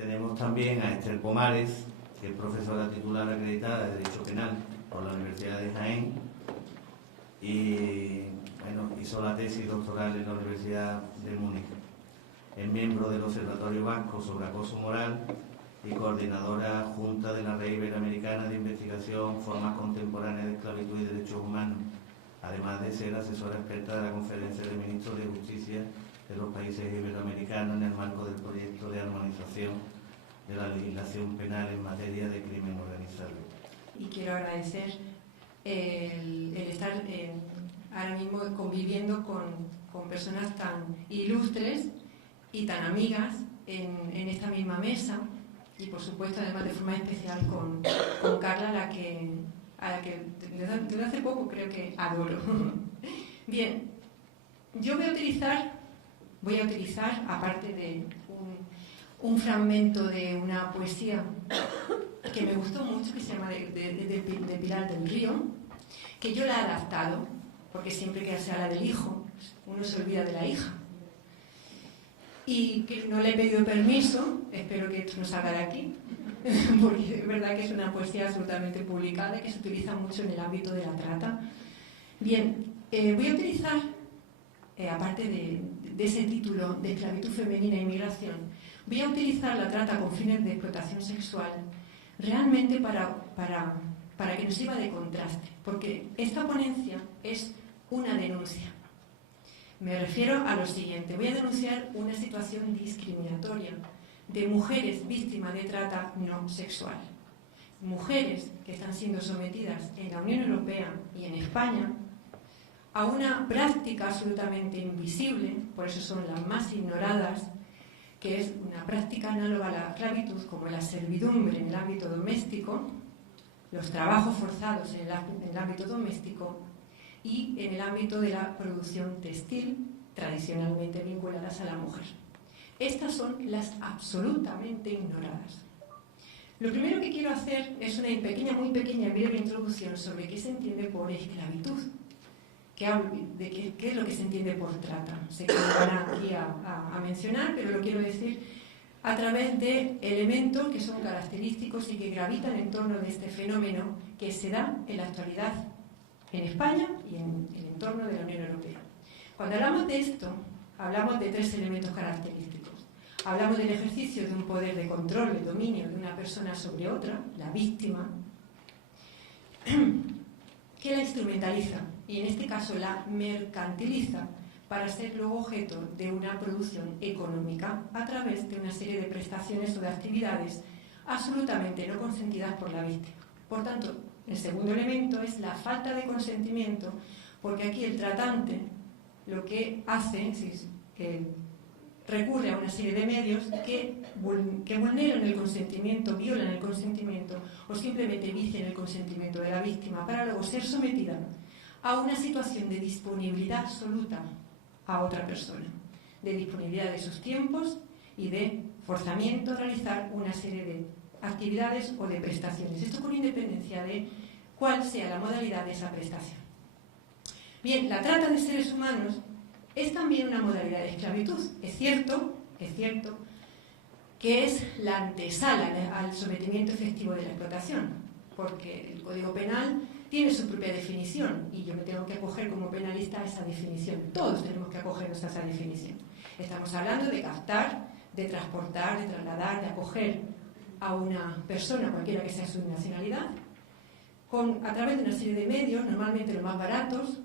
Tenemos también a Esther Pomares, que es profesora titular acreditada de Derecho Penal por la Universidad de Jaén y hizo la tesis doctoral en la Universidad de Múnich. Es miembro del Observatorio Vasco sobre Acoso Moral y coordinadora adjunta de la Red Iberoamericana de Investigación, Formas Contemporáneas de Esclavitud y Derechos Humanos, además de ser asesora experta de la Conferencia de Ministros de Justicia de los países iberoamericanos en el marco del proyecto de armonización de la legislación penal en materia de crimen organizado. Y quiero agradecer el estar ahora mismo conviviendo con personas tan ilustres y tan amigas en esta misma mesa, y por supuesto además de forma especial con Carla, a la que desde hace poco creo que adoro. Bien, yo voy a utilizar, aparte de un fragmento de una poesía que me gustó mucho, que se llama de Pilar del Río, que yo la he adaptado, porque siempre que se habla del hijo, uno se olvida de la hija. Y que no le he pedido permiso, espero que esto no salga de aquí, porque es verdad que es una poesía absolutamente publicada y que se utiliza mucho en el ámbito de la trata. Bien, voy a utilizar, aparte de ese título de esclavitud femenina e inmigración, voy a utilizar la trata con fines de explotación sexual realmente para que nos sirva de contraste, porque esta ponencia es una denuncia. Me refiero a lo siguiente: voy a denunciar una situación discriminatoria de mujeres víctimas de trata no sexual. Mujeres que están siendo sometidas en la Unión Europea y en España a una práctica absolutamente invisible, por eso son las más ignoradas, que es una práctica análoga a la esclavitud, como la servidumbre en el ámbito doméstico, los trabajos forzados en el ámbito doméstico y en el ámbito de la producción textil, tradicionalmente vinculadas a la mujer. Estas son las absolutamente ignoradas. Lo primero que quiero hacer es una muy pequeña, breve introducción sobre qué se entiende por esclavitud, qué es lo que se entiende por trata. Sé que lo van aquí a mencionar, pero lo quiero decir a través de elementos que son característicos y que gravitan en torno de este fenómeno que se da en la actualidad en España y en el entorno de la Unión Europea. Cuando hablamos de esto, hablamos de tres elementos característicos. Hablamos del ejercicio de un poder de control, de dominio de una persona sobre otra, la víctima, que la instrumentaliza y en este caso la mercantiliza para ser luego objeto de una producción económica a través de una serie de prestaciones o de actividades absolutamente no consentidas por la víctima. Por tanto, el segundo elemento es la falta de consentimiento, porque aquí el tratante lo que hace es que recurre a una serie de medios que vulneran el consentimiento, violan el consentimiento o simplemente vician el consentimiento de la víctima para luego ser sometida a una situación de disponibilidad absoluta a otra persona, de disponibilidad de sus tiempos y de forzamiento a realizar una serie de actividades o de prestaciones. Esto con independencia de cuál sea la modalidad de esa prestación. Bien, la trata de seres humanos es también una modalidad de esclavitud. Es cierto que es la antesala al sometimiento efectivo de la explotación, porque el Código Penal tiene su propia definición y yo me tengo que acoger como penalista a esa definición. Todos tenemos que acogernos a esa definición. Estamos hablando de captar, de transportar, de trasladar, de acoger a una persona, cualquiera que sea su nacionalidad, a través de una serie de medios, normalmente los más baratos,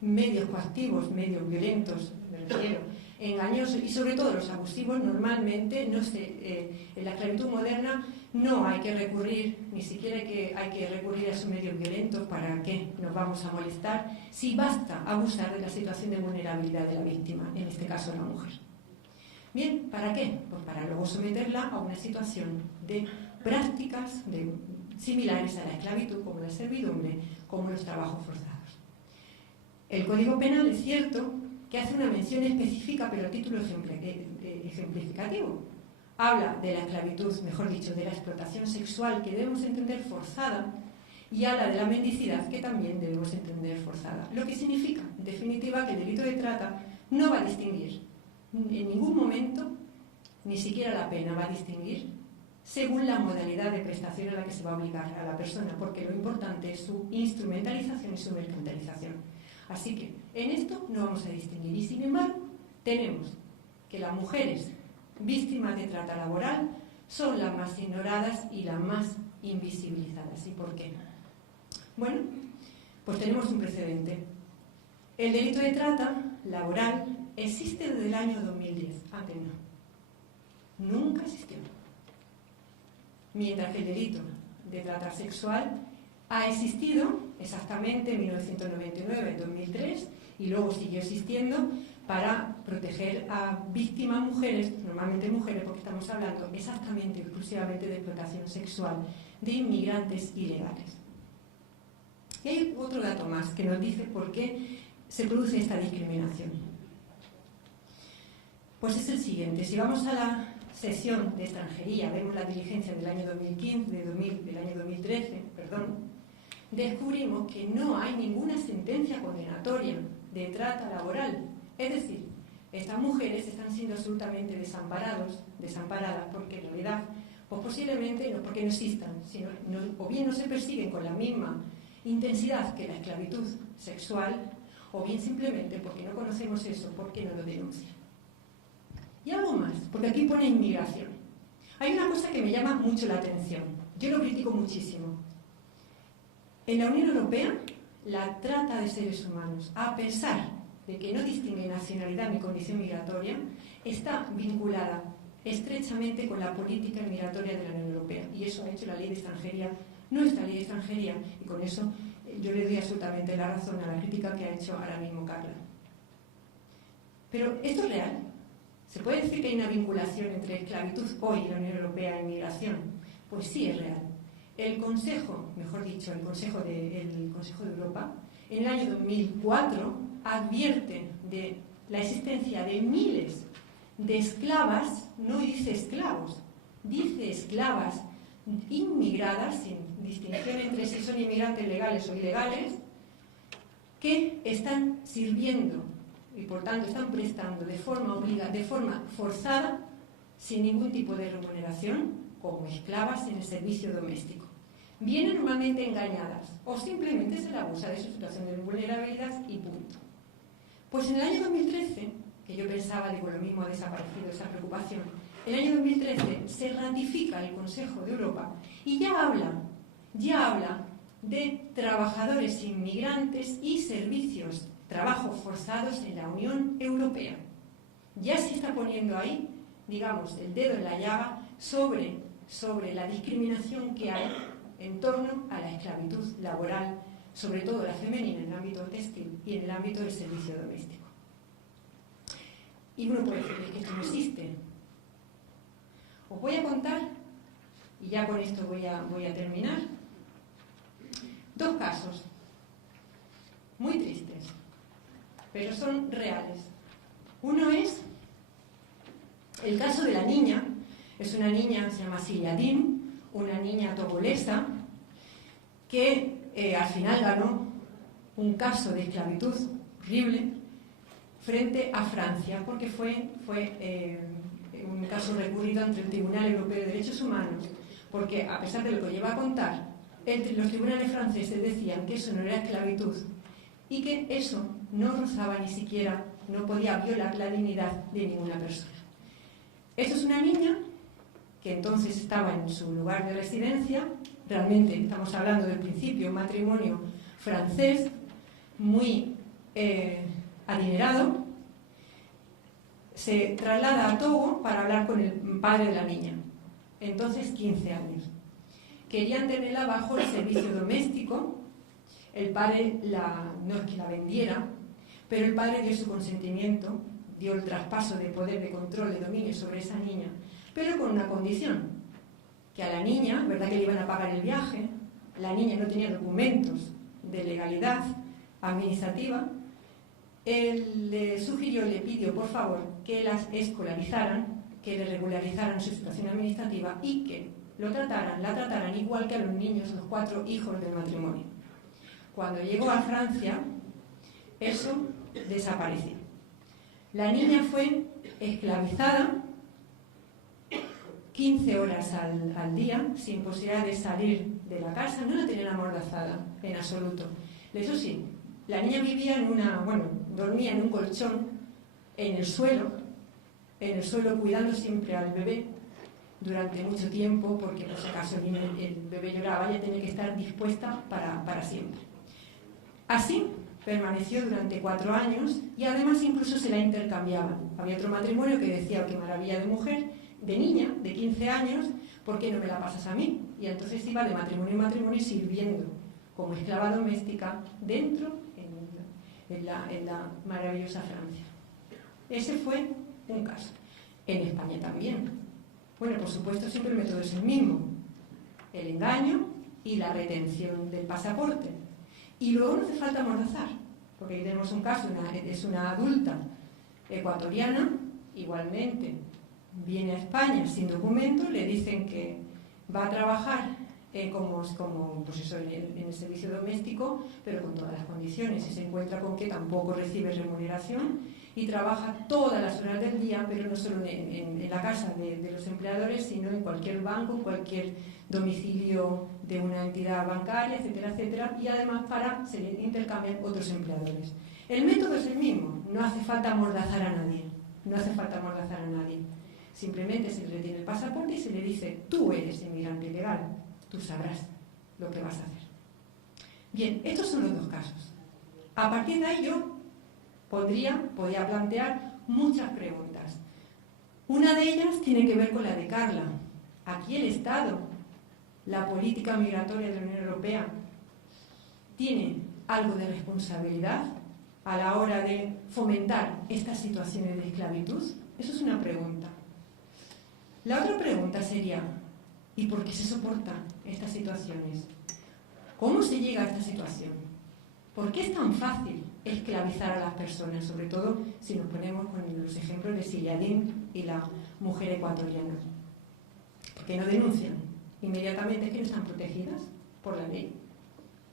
medios coactivos, medios violentos, me refiero, engañosos y sobre todo los abusivos. Normalmente en la esclavitud moderna no hay que recurrir, ni siquiera hay que recurrir a esos medios violentos. ¿Para qué nos vamos a molestar? Si basta abusar de la situación de vulnerabilidad de la víctima, en este caso la mujer. Bien, ¿para qué? Pues para luego someterla a una situación de prácticas similares a la esclavitud, como la servidumbre, como los trabajos forzados. El Código Penal es cierto que hace una mención específica, pero a título ejemplificativo. Habla de la esclavitud, mejor dicho, de la explotación sexual, que debemos entender forzada, y habla de la mendicidad, que también debemos entender forzada. Lo que significa, en definitiva, que el delito de trata no va a distinguir en ningún momento ni siquiera la pena va a distinguir según la modalidad de prestación a la que se va a obligar a la persona, porque lo importante es su instrumentalización y su mercantilización. Así que en esto no vamos a distinguir. Y sin embargo, tenemos que las mujeres víctimas de trata laboral son las más ignoradas y las más invisibilizadas. ¿Y por qué? Bueno, pues tenemos un precedente. El delito de trata laboral existe desde el año 2010, antes no. Nunca existió. Mientras que el delito de trata sexual ha existido exactamente en 1999, 2003, y luego siguió existiendo para proteger a víctimas mujeres, normalmente mujeres, porque estamos hablando exactamente, exclusivamente de explotación sexual de inmigrantes ilegales. Y hay otro dato más que nos dice por qué se produce esta discriminación. Pues es el siguiente: si vamos a la sesión de extranjería, vemos la diligencia del año 2015, del año 2013, descubrimos que no hay ninguna sentencia condenatoria de trata laboral. Es decir, estas mujeres están siendo absolutamente desamparadas, porque en realidad, pues posiblemente no porque no existan, sino o bien no se persiguen con la misma intensidad que la esclavitud sexual, o bien simplemente porque no conocemos eso, porque no lo denuncian. Y algo más, porque aquí pone inmigración. Hay una cosa que me llama mucho la atención, yo lo critico muchísimo. En la Unión Europea, la trata de seres humanos, a pesar de que no distingue nacionalidad ni condición migratoria, está vinculada estrechamente con la política migratoria de la Unión Europea. Y eso ha hecho la ley de extranjería, nuestra ley de extranjería, y con eso yo le doy absolutamente la razón a la crítica que ha hecho ahora mismo Carla. Pero ¿esto es real? ¿Se puede decir que hay una vinculación entre esclavitud hoy y la Unión Europea e inmigración? Pues sí, es real. El Consejo, mejor dicho, el Consejo de Europa, en el año 2004 advierte de la existencia de miles de esclavas, no dice esclavos, dice esclavas inmigradas, sin distinción entre si son inmigrantes legales o ilegales, que están sirviendo y por tanto están prestando de forma forzada, sin ningún tipo de remuneración, como esclavas en el servicio doméstico. Vienen normalmente engañadas o simplemente se les abusa de su situación de vulnerabilidad y punto. Pues en el año 2013, que yo pensaba, digo, lo mismo ha desaparecido esa preocupación, en el año 2013 se ratifica el Consejo de Europa y ya habla de trabajadores inmigrantes y servicios, trabajos forzados en la Unión Europea. Ya se está poniendo ahí, digamos, el dedo en la llaga sobre la discriminación que hay en torno a la esclavitud laboral, sobre todo la femenina en el ámbito textil y en el ámbito del servicio doméstico. Y uno puede decir que esto no existe. Os voy a contar, y ya con esto voy a terminar, dos casos muy tristes, pero son reales. Uno es el caso de la niña, es una niña, se llama Siyadin, una niña togolesa que al final ganó un caso de esclavitud horrible frente a Francia, porque fue un caso recurrido ante el Tribunal Europeo de Derechos Humanos, porque a pesar de lo que lleva a contar, los tribunales franceses decían que eso no era esclavitud y que eso no rozaba ni siquiera, no podía violar la dignidad de ninguna persona. Esto es una niña que entonces estaba en su lugar de residencia, realmente estamos hablando del principio, un matrimonio francés muy adinerado, se traslada a Togo para hablar con el padre de la niña, entonces 15 años. Querían tenerla bajo el servicio doméstico, el padre no es que la vendiera, pero el padre dio su consentimiento, dio el traspaso de poder, de control, de dominio sobre esa niña, pero con una condición, que a la niña, ¿verdad que le iban a pagar el viaje? La niña no tenía documentos de legalidad administrativa. Él le sugirió, le pidió, por favor, que las escolarizaran, que le regularizaran su situación administrativa y que la trataran igual que a los niños, los 4 hijos del matrimonio. Cuando llegó a Francia, eso desapareció. La niña fue esclavizada 15 horas al día, sin posibilidad de salir de la casa. No la tenían amordazada en absoluto. Eso sí, la niña vivía dormía en un colchón en el suelo cuidando siempre al bebé durante mucho tiempo, porque por si acaso el bebé lloraba, ella tenía que estar dispuesta para siempre. Así permaneció durante 4 años y además incluso se la intercambiaban. Había otro matrimonio que decía: qué maravilla de mujer, de niña, de 15 años, ¿por qué no me la pasas a mí? Y entonces iba de matrimonio en matrimonio sirviendo como esclava doméstica dentro, en la maravillosa Francia. Ese fue un caso. En España también. Bueno, por supuesto, siempre el método es el mismo: el engaño y la retención del pasaporte. Y luego no hace falta amordazar, porque aquí tenemos un caso, es una adulta ecuatoriana, igualmente viene a España sin documento, le dicen que va a trabajar en el servicio doméstico, pero con todas las condiciones, y se encuentra con que tampoco recibe remuneración y trabaja todas las horas del día, pero no solo en la casa de los empleadores, sino en cualquier banco, en cualquier domicilio de una entidad bancaria, etcétera, etcétera, y además se le intercambian otros empleadores. El método es el mismo, no hace falta amordazar a nadie, simplemente se le retiene el pasaporte y se le dice: tú eres inmigrante ilegal, tú sabrás lo que vas a hacer. Bien, estos son los 2 casos. A partir de ahí yo podía plantear muchas preguntas. Una de ellas tiene que ver con la de Carla. Aquí el Estado, la política migratoria de la Unión Europea, ¿tiene algo de responsabilidad a la hora de fomentar estas situaciones de esclavitud? Eso es una pregunta. La otra pregunta sería: ¿y por qué se soportan estas situaciones? ¿Cómo se llega a esta situación? ¿Por qué es tan fácil esclavizar a las personas? Sobre todo si nos ponemos con los ejemplos de Silladín y la mujer ecuatoriana. ¿Por qué no denuncian inmediatamente? ¿Es que no están protegidas por la ley?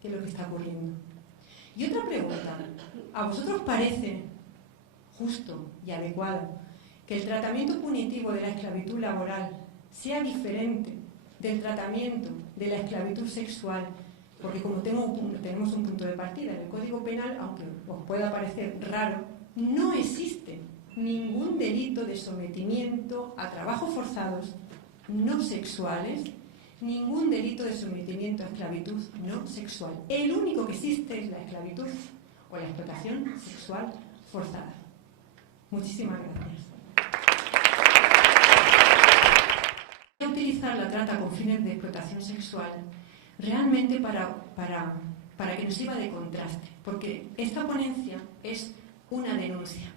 ¿Qué es lo que está ocurriendo? Y otra pregunta: ¿a vosotros parece justo y adecuado que el tratamiento punitivo de la esclavitud laboral sea diferente del tratamiento de la esclavitud sexual? Porque como tenemos un punto de partida en el Código Penal, aunque os pueda parecer raro, no existe ningún delito de sometimiento a trabajos forzados no sexuales, ningún delito de sometimiento a esclavitud no sexual. El único que existe es la esclavitud o la explotación sexual forzada. Muchísimas gracias. Voy a utilizar la trata con fines de explotación sexual realmente para que nos sirva de contraste, porque esta ponencia es una denuncia.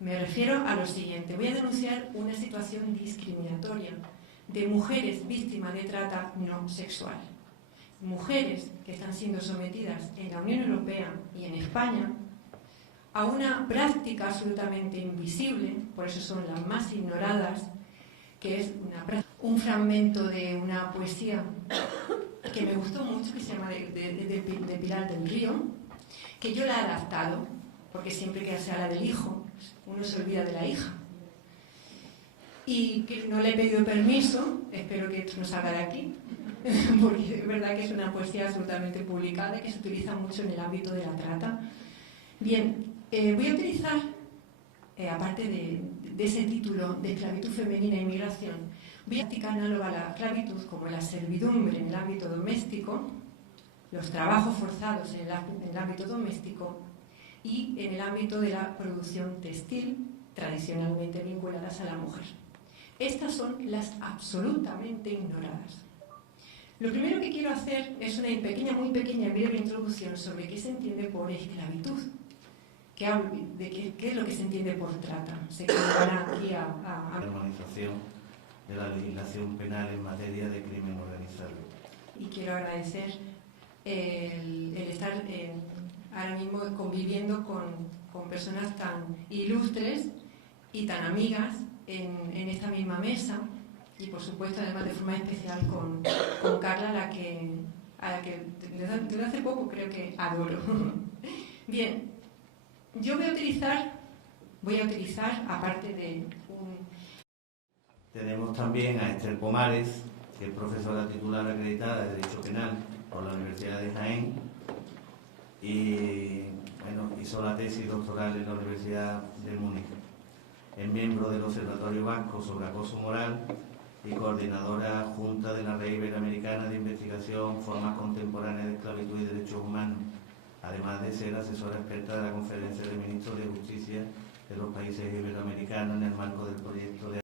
Me refiero a lo siguiente: voy a denunciar una situación discriminatoria de mujeres víctimas de trata no sexual. Mujeres que están siendo sometidas en la Unión Europea y en España a una práctica absolutamente invisible, por eso son las más ignoradas, que es un fragmento de una poesía que me gustó mucho, que se llama de Pilar del Río, que yo la he adaptado, porque siempre que se habla del hijo, uno se olvida de la hija. Y que no le he pedido permiso, espero que esto no salga de aquí, porque es verdad que es una poesía absolutamente publicada y que se utiliza mucho en el ámbito de la trata. Bien, voy a utilizar, aparte de ese título de esclavitud femenina e inmigración, voy a practicar análoga a la esclavitud como la servidumbre en el ámbito doméstico, los trabajos forzados en el ámbito doméstico y en el ámbito de la producción textil, tradicionalmente vinculadas a la mujer. Estas son las absolutamente ignoradas. Lo primero que quiero hacer es una muy pequeña, breve introducción sobre qué se entiende por esclavitud. ¿Qué es lo que se entiende por trata? Se quedará aquí a armonización de la legislación penal en materia de crimen organizado. Y quiero agradecer el estar ahora mismo conviviendo con personas tan ilustres y tan amigas en esta misma mesa, y por supuesto además de forma especial con Carla, a la que desde hace poco creo que adoro. Bien, yo voy a utilizar aparte de Tenemos también a Esther Pomares, que es profesora titular acreditada de Derecho Penal por la Universidad de Jaén y hizo la tesis doctoral en la Universidad de Múnich. Es miembro del Observatorio Vasco sobre Acoso Moral y coordinadora adjunta de la Red Iberoamericana de Investigación, Formas Contemporáneas de Esclavitud y Derechos Humanos, además de ser asesora experta de la Conferencia de Ministros de Justicia de los países iberoamericanos en el marco del proyecto de